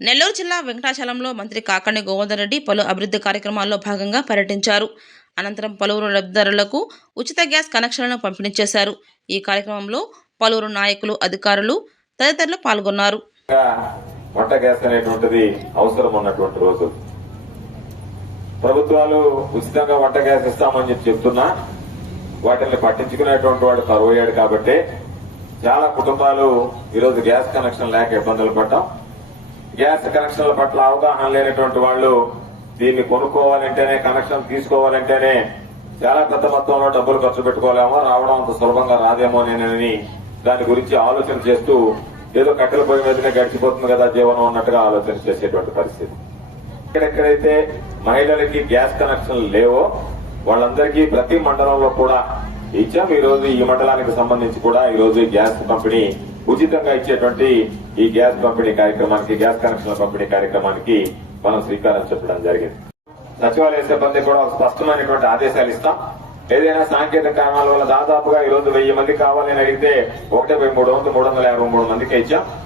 నెల్లూరు జిల్లా వెంకటాచలంలో మంత్రి కాకండి గోవర్ధన్ రెడ్డి పలు అభివృద్ధి కార్యక్రమాల్లో భాగంగా పర్యటించారు. అనంతరం పలువురు లబ్ధిదారులకు ఉచిత గ్యాస్ కనెక్షన్లను పంపిణీ చేశారు. ఈ కార్యక్రమంలో పలువురు నాయకులు అధికారులు తదితరులు పాల్గొన్నారు. వంట గ్యాస్ అనేటువంటిది అవసరం ఉన్నటువంటి రోజు. ప్రభుత్వాలు ఉచితంగా వంట గ్యాస్ ఇస్తామని చెప్పి చెప్తున్నా. వాటిని పట్టించుకునేటువంటి వాడు కరువయ్యాడు కాబట్టి చాలా కుటుంబాలు ఈరోజు గ్యాస్ కనెక్షన్ లేక ఇబ్బందులు పడ్డాం. గ్యాస్ కనెక్షన్ల పట్ల అవగాహన లేనటువంటి వాళ్ళు దీన్ని కొనుక్కోవాలంటేనే కనెక్షన్ తీసుకోవాలంటేనే చాలా పెద్ద మొత్తంలో డబ్బులు ఖర్చు పెట్టుకోలేమో రావడం అంత సులభంగా రాదేమో నేనని దాని గురించి ఆలోచన చేస్తూ ఏదో కట్టెల పొయ్యి మీదనే గడిచిపోతుంది కదా జీవనం అన్నట్టుగా ఆలోచన చేసేటువంటి పరిస్థితి. ఎక్కడెక్కడైతే మహిళలకి గ్యాస్ కనెక్షన్ లేవో వాళ్ళందరికీ ప్రతి మండలంలో కూడా ఇచ్చాం. ఈ రోజు ఈ మండలానికి సంబంధించి కూడా ఈ రోజు గ్యాస్ పంపిణీ ఉచితంగా ఇచ్చేటువంటి ఈ గ్యాస్ పంపిణీ కార్యక్రమానికి గ్యాస్ కనెక్షన్ల పంపిణీ కార్యక్రమానికి మనం శ్రీకారం చుట్టడం జరిగింది. సచివాలయ సిబ్బంది కూడా స్పష్టమైనటువంటి ఆదేశాలు ఇస్తాం. ఏదైనా సాంకేతిక కారణాల వల్ల దాదాపుగా ఈ రోజు వెయ్యి మంది కావాలని అడిగితే ఒకటే వెయ్యి మూడు వందలు మూడు వందల యాభై మూడు మందికి ఇచ్చాం.